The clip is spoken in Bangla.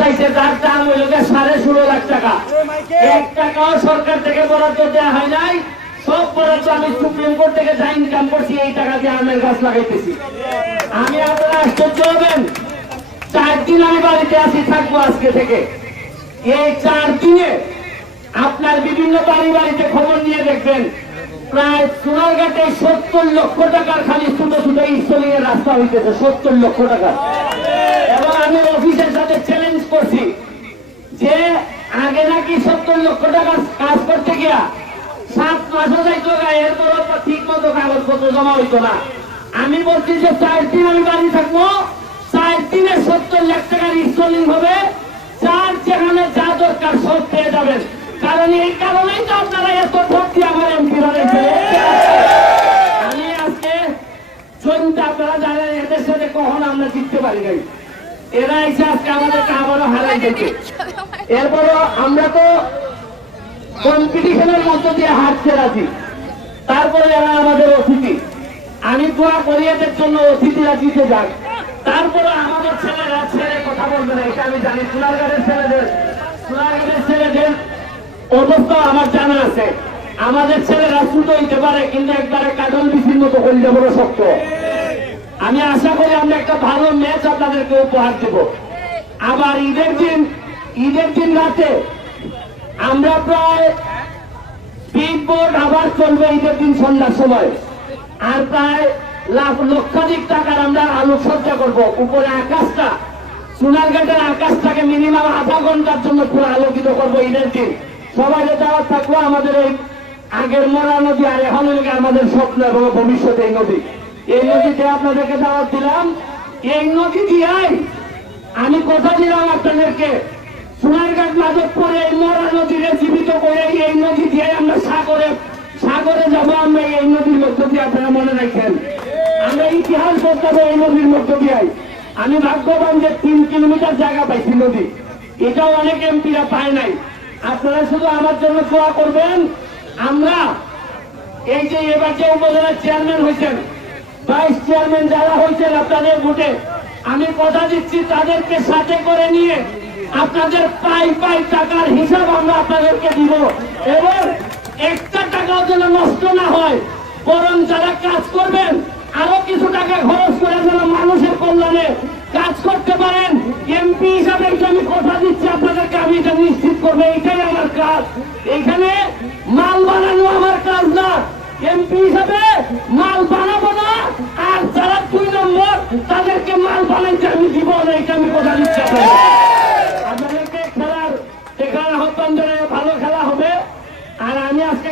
চাইছে, যার দাম হইল 16.5 লাখ টাকা। 1 টাকাও সরকার থেকে বরাদ্দ দেওয়া হয় নাই। সব বরাদ্দ আমি সুপ্রিম কোর্ট থেকে যা ইনকাম করছি এই টাকা দিয়ে আমের গাছ লাগাইতেছি। আমি আপনারা আশ্চর্য হবেন, 4 দিন আমি বাড়িতে আসি থাকবো আজকে থেকে। এই 4 দিনে আপনার বিভিন্ন বাড়িতে খবর নিয়ে দেখবেন, প্রায় সোনারঘাটে 70 লক্ষ টাকার খালি ছোট ছোট স্টলিং এর রাস্তা হইতেছে, 70 লক্ষ টাকা। এবং আমি অফিসের সাথে চ্যালেঞ্জ করছি যে আগে নাকি 70 লক্ষ টাকার কাজ করতে গিয়া 7 মাসও যাইতো, এরপরও ঠিক মতো কাগজপত্র জমা হইতো না। আমি বলছি যে 4 দিন আমি বাড়ি থাকবো, 4 দিনে 70 লাখ টাকার স্টলিং হবে, যার যেখানে যা দরকার সব পেয়ে যাবেন। কারণ এই কারণেই তো আপনারা এত ভোট দিয়ে আমার এমপি বানাইছে। আমি আজকে জয়ন্ত, আপনারা জানেন এদের সাথে কখনো আমরা জিততে পারি নাই, এরা এসে আজকে আমাদেরকে আবারও হারাই দিচ্ছে। এরপরও আমরা তো কম্পিটিশনের মধ্য দিয়ে হারতে রাজি, তারপরে এরা আমাদের অতিথি। আমি দোয়া করি এদের জন্য অতিথিরা জিতে যাক। তারপরে আমাদের ছেলেরা ছেড়ে কথা বলবে না, এটা আমি জানি। সোনারঘাটের ছেলেদের অবস্থা আমার জানা আছে। আমাদের ছেলেরা ছোট হইতে পারে, কিন্তু একবারে কাজল বিচির মতো করলে বড় শক্ত। আমি আশা করি আমরা একটা ভালো ম্যাচ আপনাদেরকে উপহার দেব। আবার ঈদের দিন রাতে আমরা প্রায় স্পিড বোট আবার চলবে ঈদের দিন সন্ধ্যার সময়। আর প্রায় লক্ষাধিক টাকার আমরা আলোকসজ্জা করবো। উপরে আকাশটা, সোনারঘাটের আকাশটাকে মিনিমাম আধা ঘন্টার জন্য পুরো আলোকিত করবো ঈদের দিন। সবাই দাওয়াত থাকলো। আমাদের এই আগের মরা নদী আর এখন আমাদের স্বপ্ন এবং ভবিষ্যতে এই নদীতে আপনাদেরকে দাওয়াত দিলাম। এই নদী দিয়াই আমি কথা দিলাম আপনাদেরকে, সোনারঘাট মাধবপুরে এই মরা নদীরে জীবিত করে এই নদী দিয়ে আমরা সাগরে যাবো। আমরা এই নদীর মধ্য দিয়ে, আপনারা মনে রাখেন, আমরা ইতিহাস বদলাবো এই নদীর মধ্য দিয়ে। আমি ভাগ্যবান যে 3 কিলোমিটার জায়গা পাইছি নদী, এটাও অনেক এমপিরা পায় নাই। আপনারা শুধু আমার জন্য দোয়া করবেন। আমরা এই যে এবার যে উপজেলার চেয়ারম্যান হয়েছেন, ভাইস চেয়ারম্যান যারা হয়েছেন আপনাদের ভোটে, আমি কথা দিচ্ছি তাদেরকে সাথে করে নিয়ে আপনাদের পাই টাকার হিসাব আমরা আপনাদেরকে দিব। এবং একটা টাকাও যেন নষ্ট না হয়, বরং যারা কাজ করবেন আরো কিছু টাকা খরচ করে যেন মানুষের কল্যাণে কাজ করতে পারেন। এমপি হিসাবে আমি কথা দিচ্ছি আপনাদেরকে, আমি এটা নিশ্চিত করবো। এইটাই আমার কাজ। এখানে মাল বানানো আমার কাজ না। এমপি হিসাবে মাল বানাবো না, আর যারা 2 নম্বর তাদেরকে মাল বানাইতে আমি দিব না, এটা আমি কথা দিচ্ছি আপনাদেরকে। খেলার আহ্বান জানাই, ভালো খেলা হবে। আর আমি আজকে